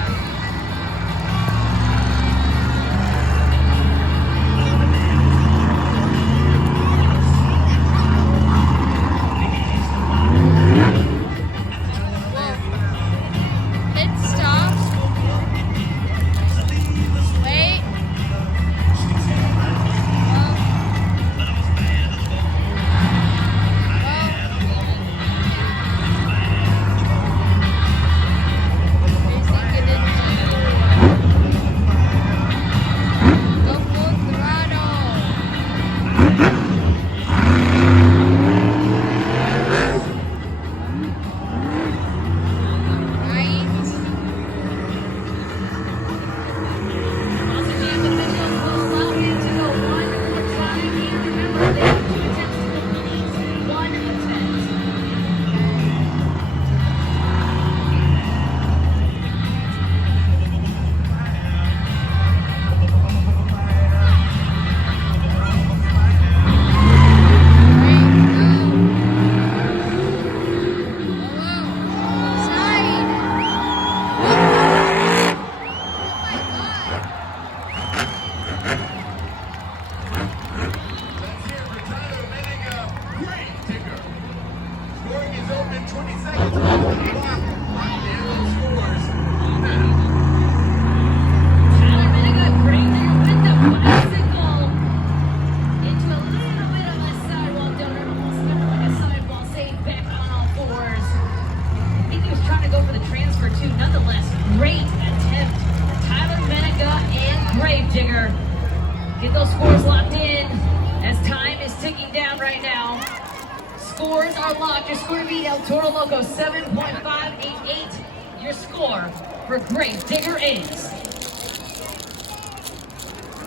Scores are locked. Your score to beat El Toro Loco 7.588. Your score for Grave Digger is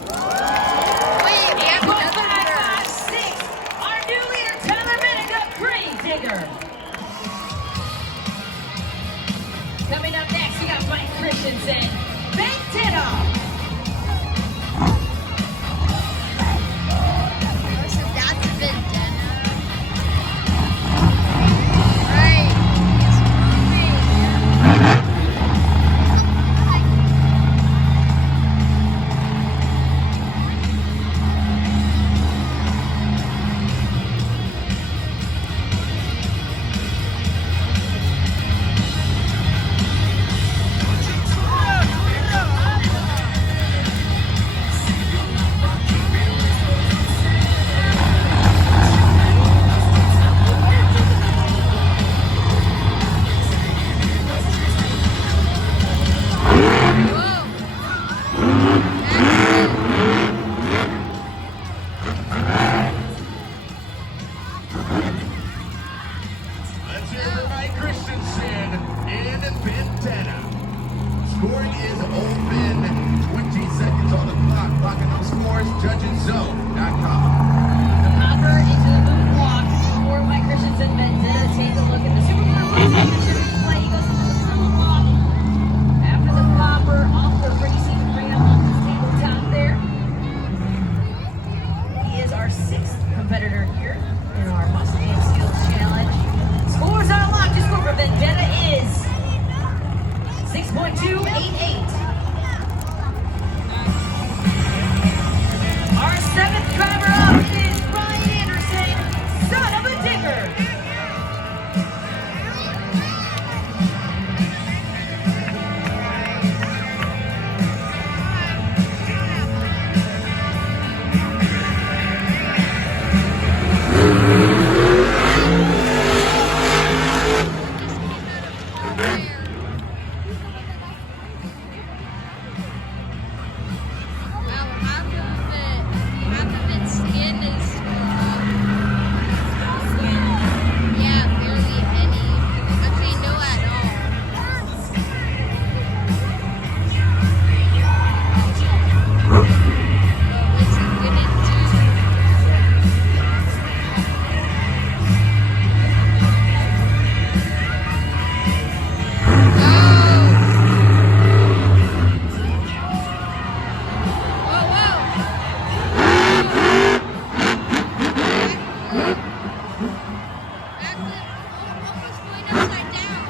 8.556. Our new leader, Tyler Miniga, Grave Digger. Coming up next, we got Mike Christensen, Vendetta. So that's a vendetta. Right. He's moving. Let's hear for Mike Christensen in Vendetta. Scoring is open. 20 seconds on the clock. Clocking those scores. JudgesZone.com. The popper into the moonwalk for Mike Christensen, Vendetta. Take a look at the Supercar Championship replay. He goes into the moonwalk after the popper off the racing ramp off the tabletop there. He is our 6th competitor here in our Mustang Skills Challenge. Scores are locked. Your score for Vendetta is 6.288. Our 7th driver up is Ryan Anderson, son of a digger. Wow, half of its skin is yeah, barely any. Actually, no at all. What's it gonna Whoa, whoa. Almost going upside down.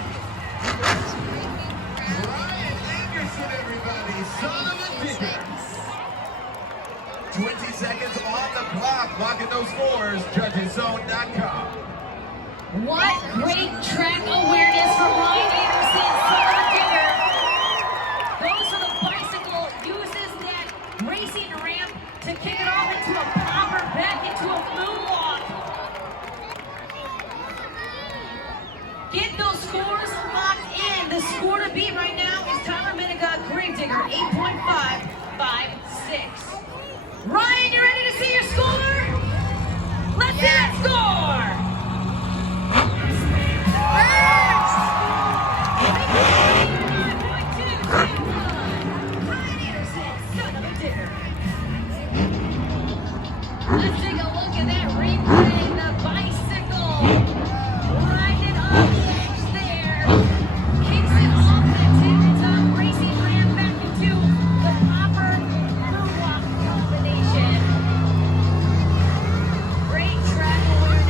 It's breaking ground. Ryan Anderson, everybody. Son of a digger. 20 seconds on the clock. Clocking those scores. JudgesZone.com. What great track awareness from Ryan Anderson, son of a digger. Goes for the bicycle, uses that racing ramp to kick it off into a popper, back into a moonwalk. Get those scores locked in. The score to beat right now is Tyler Miniga, Grave Digger, 8.556. Ryan, you ready to see your score? Let's see that score! Let's take a look at that replay. The bicycle riding off the edge there. Kicks it off the tabletop racing ramp back into the popper moonwalk combination. Great track awareness.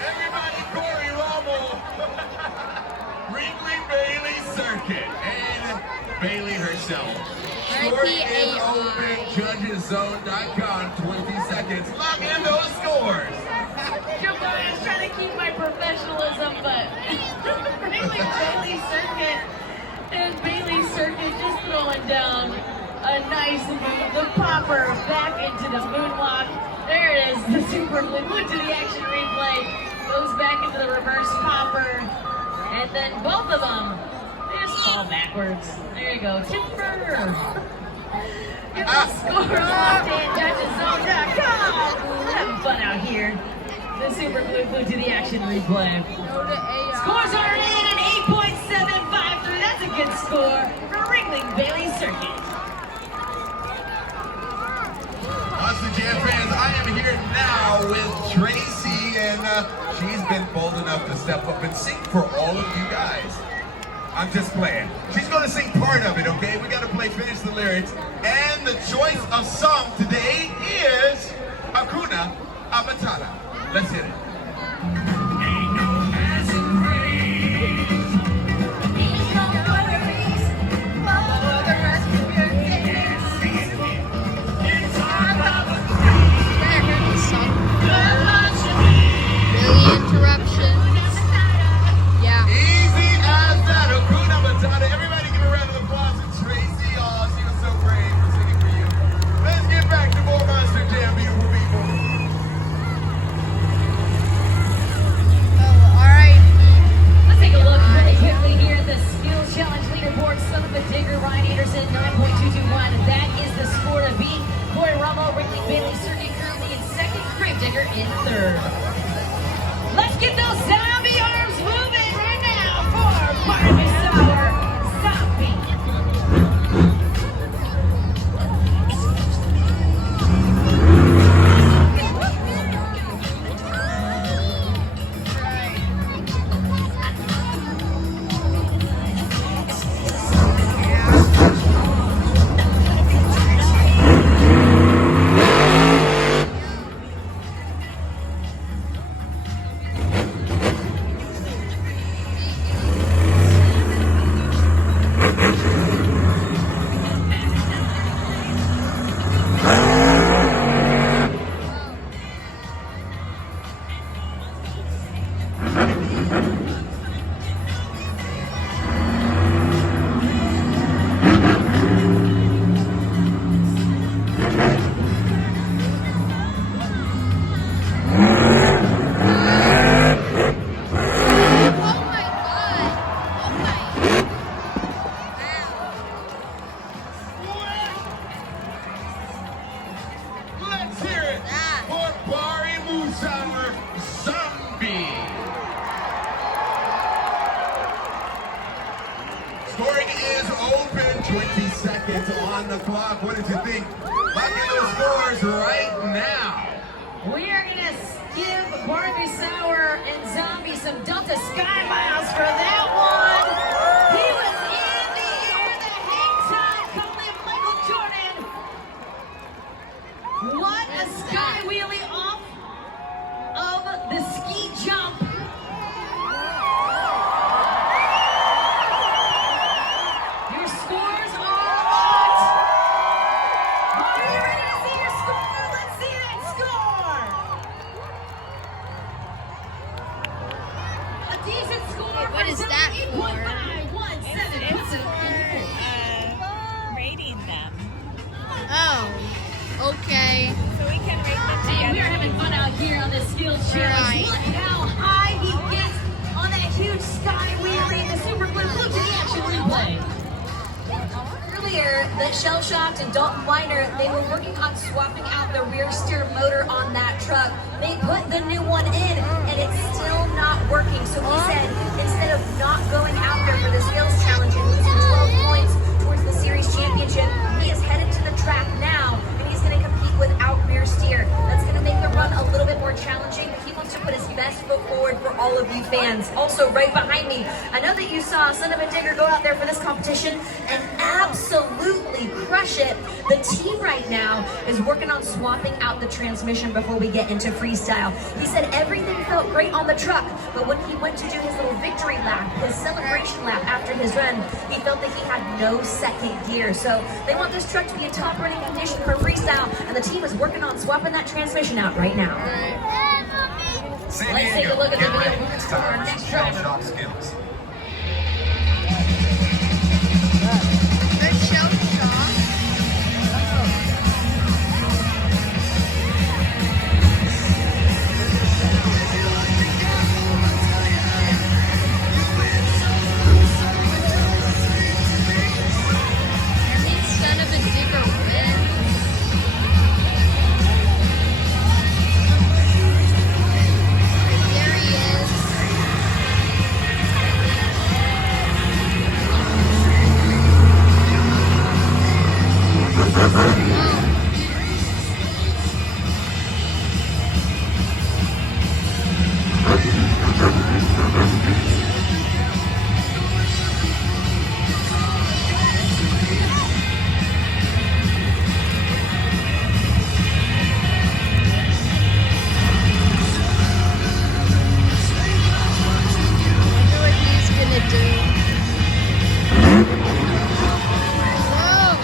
Everybody, Corey Rommel. Wrigley Bailey Circuit. And Bailey herself. Score is open. Judgeszone.com. 20 seconds. Lock in those scores. Jabari is trying to keep my professionalism, but Wrigley Bailey Circuit and Bailey Circuit just throwing down a nice move. The popper back into the moonwalk. There it is, the super glue. Look to the action replay. Goes back into the reverse popper. And then both of them, they just fall backwards. There you go, Timber. Get the score locked in, Judgeszone.com. Having fun out here. The super glue to the action replay. Scores are in at 8.753. That's a good score for Wrigley Bailey Circuit. Monster Jam fans, I am here now with Tracy, and she's been bold enough to step up and sing for all of you guys. I'm just playing. She's going to sing part of it, okay? We got to finish the lyrics. And the choice of song today is Hakuna Matata. Let's hit it. Let's get those zombie arms moving right now for Barbie Sour Zombie. Scoring is open. 20 seconds on the clock. What did you think? Lock in those scores right now. We are going to give Barbie Sour and Zombie some Delta Sky Miles for that one. He was in the air the hang time, calling Michael Jordan. What a sky wheelie off of the ski jump. What is that for? It's for rating them. Oh, okay. So we can rate them Hey, together. we are having fun out here on this skills challenge. Right. Look how high he gets on that huge sky wheelie. The super clip. Look to the action replay. Earlier, the Shell Shocked and Dalton Weiner, they were working on swapping out the rear steer motor on that truck. They put the new one in, and it's still not working. So he said, instead of not going out there for the skills challenge and losing 12 points towards the series championship, he is headed to the track now, and he's going to compete without rear steer. That's going to make the run a little bit more challenging, but he wants to put his best foot forward for all of you fans. Also, right behind me, I know that you saw Son of a Digger go out there for this competition and absolutely absolutely crush it. The team right now is working on swapping out the transmission before we get into freestyle. He said everything felt great on the truck, but when he went to do his little victory lap, his celebration lap after his run, he felt that he had no second gear. So they want this truck to be in top running condition for freestyle, and the team is working on swapping that transmission out right now. Let's take a look at the video for our next driver. Shock skills. Good shell shock. And these son of a digger wins. There he is. Wonder what he's gonna do. Whoa!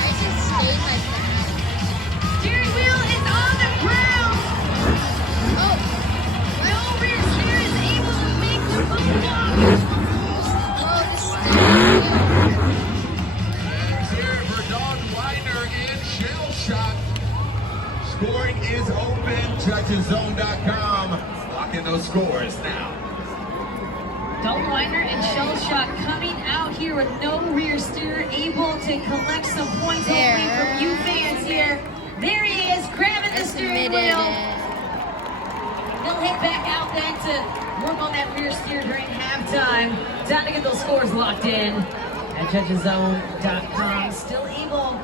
I just stayed like that. Steering wheel is on the ground. Oh, No rear steer is able to make the move. oh, the steering wheel. Let's hear it for Don Weiner and Shell Shock. Scoring is open. Judgeszone.com. Lock in those scores now. Dalton Weiner and Shell Shock coming out here with no rear steer, able to collect some points hopefully from you fans here. There he is, grabbing the steering Submitted wheel. it. He'll head back out then to work on that rear steer during halftime. Time to get those scores locked in at Judgeszone.com. Still able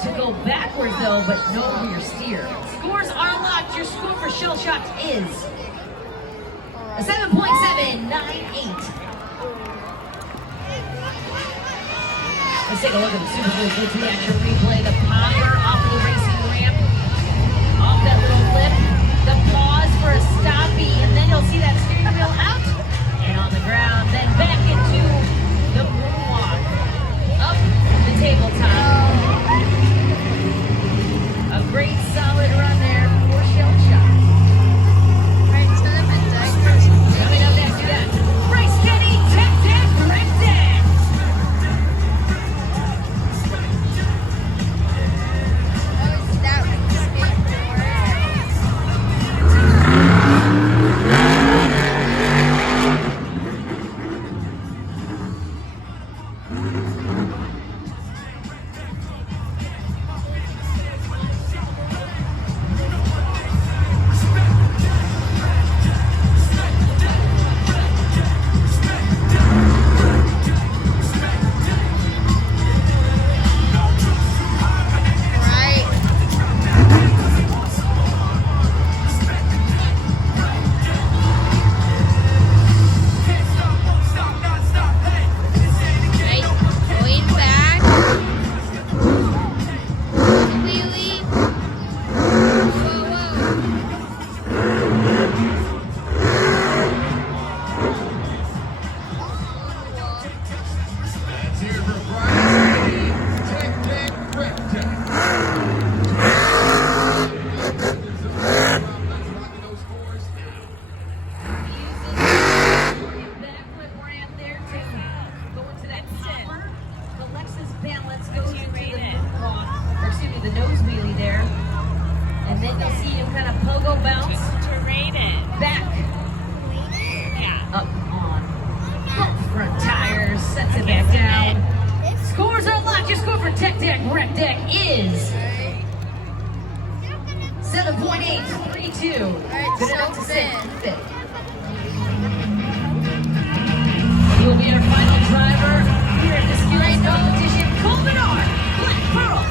to go backwards though, but no rear steer. Scores are locked. Your score for Shell Shock is a 7.798. Let's take a look at the Super Bowl GT action replay. The popper off of the racing ramp, off that little lip. The pause for a stoppie, and then you'll see that steering wheel out and on the ground. Then back into the moonwalk, up the tabletop. A great solid run there for Shell Shock. Right to the diapers. Coming up next to that, Bryce Kenny, Tech Deck, Rip Deck. Oh, is that Tech Deck Rep Deck is 7.832. Alright, Good enough so to sit then. fifth. He will be our final driver here at the skills competition. Colton R. Black Pearl.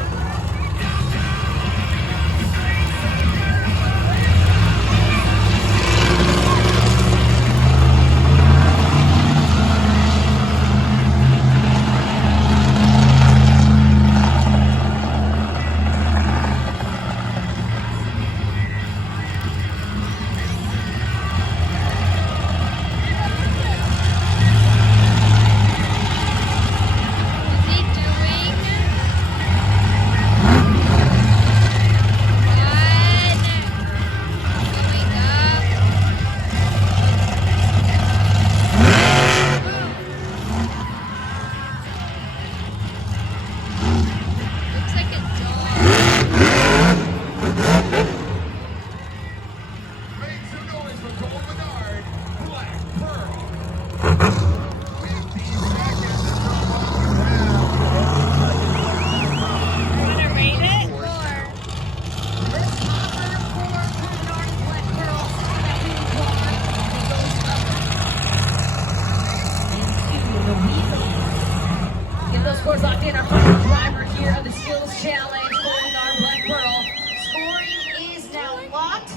scores locked in. Our final driver here of the skills challenge holding our Black Pearl. Scoring is now locked.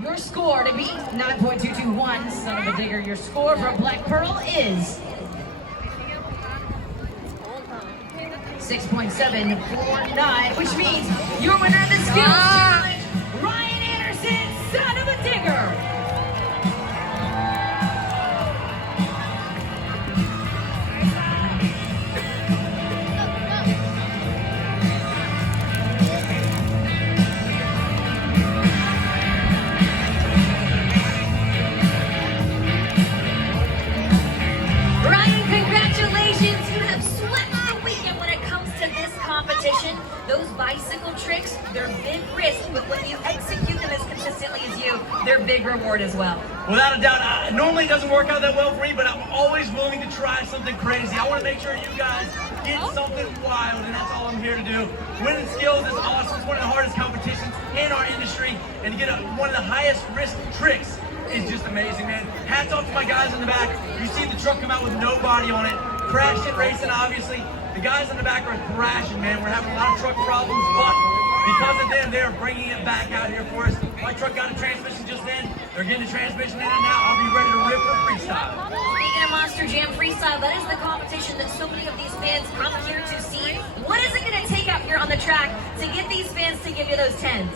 Your score to be 9.221, son of a digger. Your score for a Black Pearl is 6.749, which means your winner of the skills challenge, Ryan Anderson, son of a digger. Those bicycle tricks, they're big risk, but when you execute them as consistently as you, they're big reward as well. Without a doubt, normally it doesn't work out that well for me, but I'm always willing to try something crazy. I want to make sure you guys get something wild, and that's all I'm here to do. Winning skills is awesome. It's one of the hardest competitions in our industry, and to get one of the highest risk tricks is just amazing, man. Hats off to my guys in the back. You see the truck come out with no body on it. Crash it racing, obviously. The guys in the back are thrashing, man. We're having a lot of truck problems, but because of them, they're bringing it back out here for us. My truck got a transmission just then. They're getting the transmission in, and now I'll be ready to rip for freestyle. Speaking of Monster Jam Freestyle, that is the competition that so many of these fans come here to see. What is it going to take out here on the track to get these fans to give you those 10s?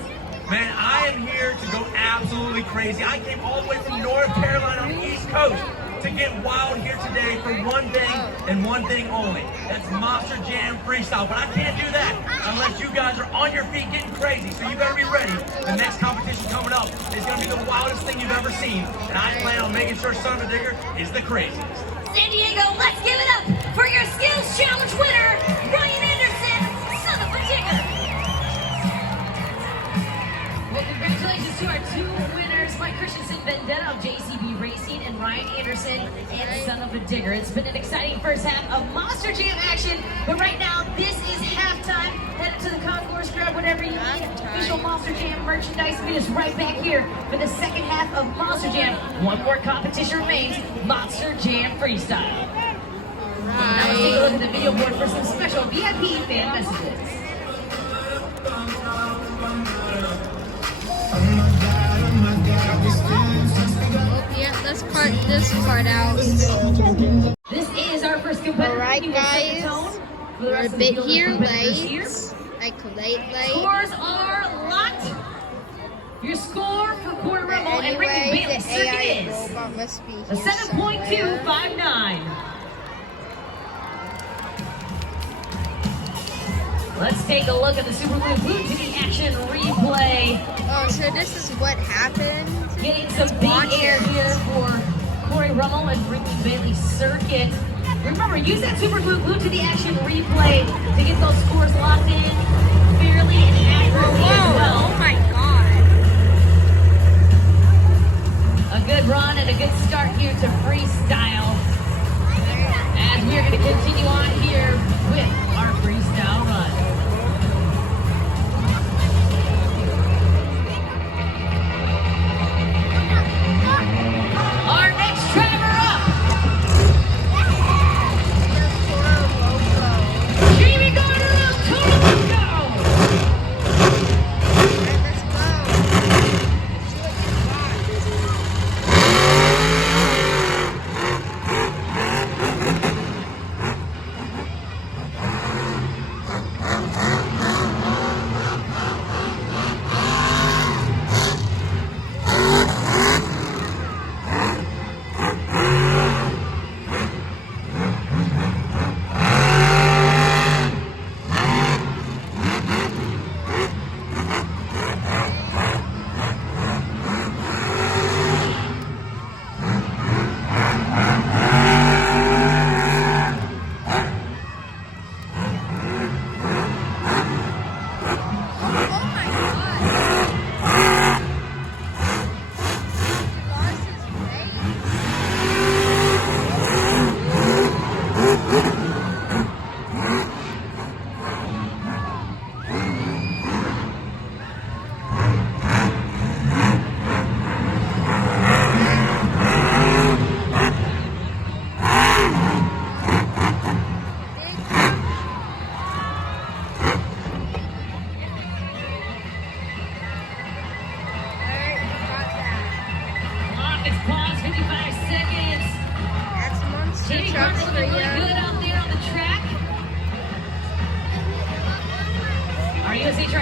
Man, I am here to go absolutely crazy. I came all the way from North Carolina on the East Coast to get wild here today for one thing and one thing only. That's Monster Jam Freestyle. But I can't do that unless you guys are on your feet getting crazy. So you better be ready. The next competition coming up is going to be the wildest thing you've ever seen. And I plan on making sure Son of a Digger is the craziest. San Diego, let's give it up for your Skills Challenge winner, Ryan Anderson, son of a digger. Well, congratulations to our two winners, Mike Christensen Vendetta of JCB Racing and Ryan Anderson and Son of a Digger. It's been an exciting first half of Monster Jam action, but right now this is halftime. Head up to the concourse, grab whatever you need. Official Monster Jam merchandise. Meet us right back here for the second half of Monster Jam. One more competition remains, Monster Jam Freestyle. Now let's take a look at the video board for some special VIP fan messages. Yeah, let's part this part out. This is our first competitor. Alright guys, we're a bit here late. Like late. Scores are locked. Your score for Corey Rummel and Ricky Bailey circuit is a 7.259. Let's take a look at the Super Blue to the action replay. Oh, so this is what happened? Getting some big air here for Corey Rummel and Ricky Bailey circuit. Remember, use that Super Blue to the action replay to get those scores locked in fairly and accurately as well. Oh my god. A good run and a good start here to freestyle. As we're going to continue on here with our freestyle run. Our next driver up. Jamie Gardner up, Tony Lugo. Let's go.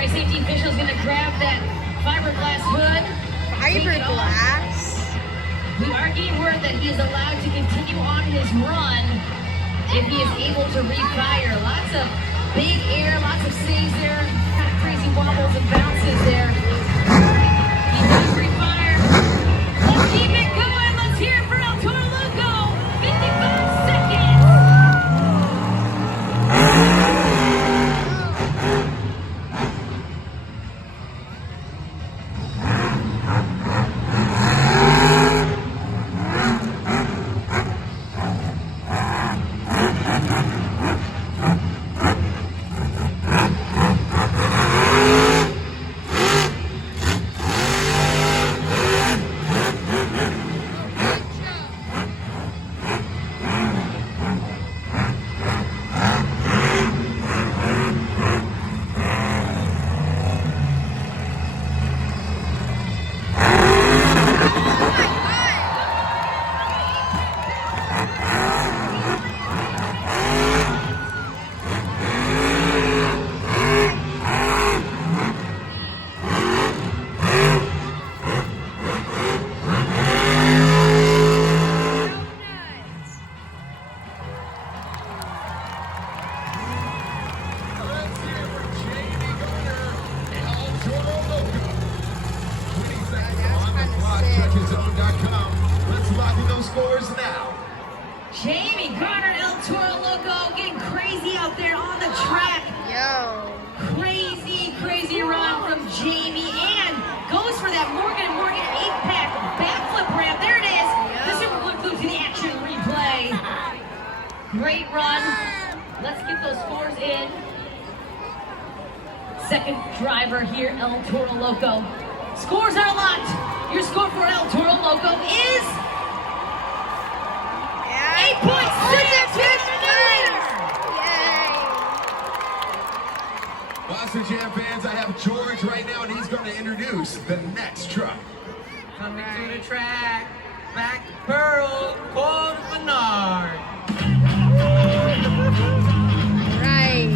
Our safety official is going to grab that fiberglass hood. Fiberglass? We are getting word that he is allowed to continue on his run if he is able to refire. Lots of big air, lots of saves there, kind of crazy wobbles and bounces there. He does refire. Let's keep it going. Let's hear it for El Toro Loco. 55 seconds. Let's lock in those scores now. Jamie Garner, El Toro Loco, getting crazy out there on the track. Yo. Crazy, crazy run from Jamie, and goes for that Morgan & Morgan 8-pack backflip ramp. There it is. The Super Flip Flip to the action replay. Great run. Let's get those scores in. Second driver here, El Toro Loco. Scores are locked. Your score for El Toro Loco is 8.6. Yay. Monster Jam fans, I have George right now, and he's going to introduce the next truck. Coming to the track, back Pearl, Cold Bernard. Right.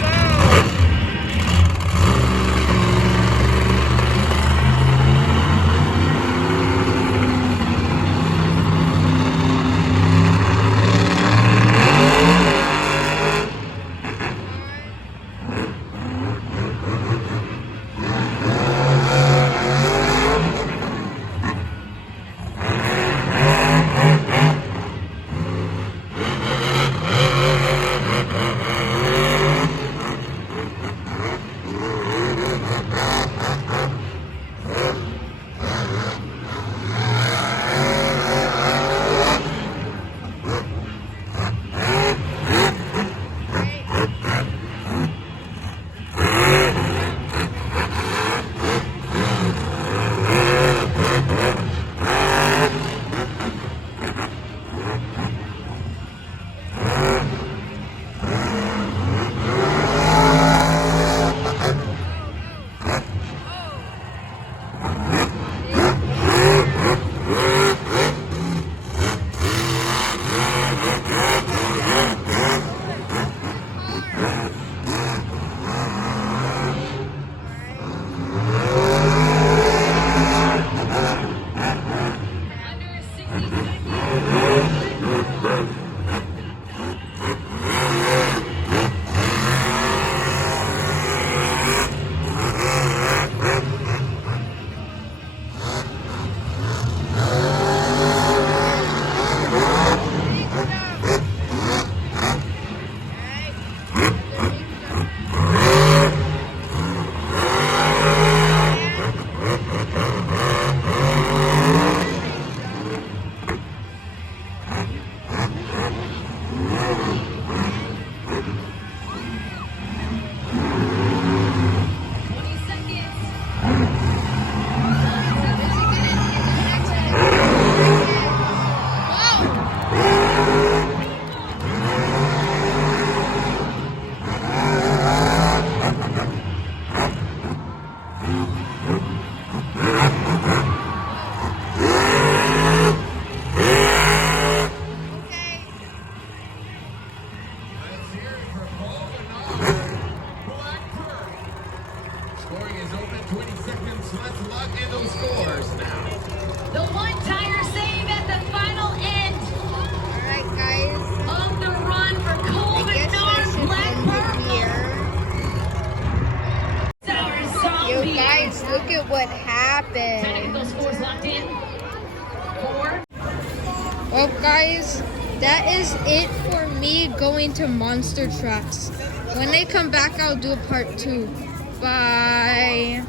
Go! those scores now. The one tire save at the final end Alright, guys. of the run for Cole I guess I McNaught, should Black end it here. Sour You Zombie. guys, look at what Trying to get happened. those scores locked in. 4. Well, guys, that is it for me going to monster trucks. When they come back, I'll do a part 2. Bye.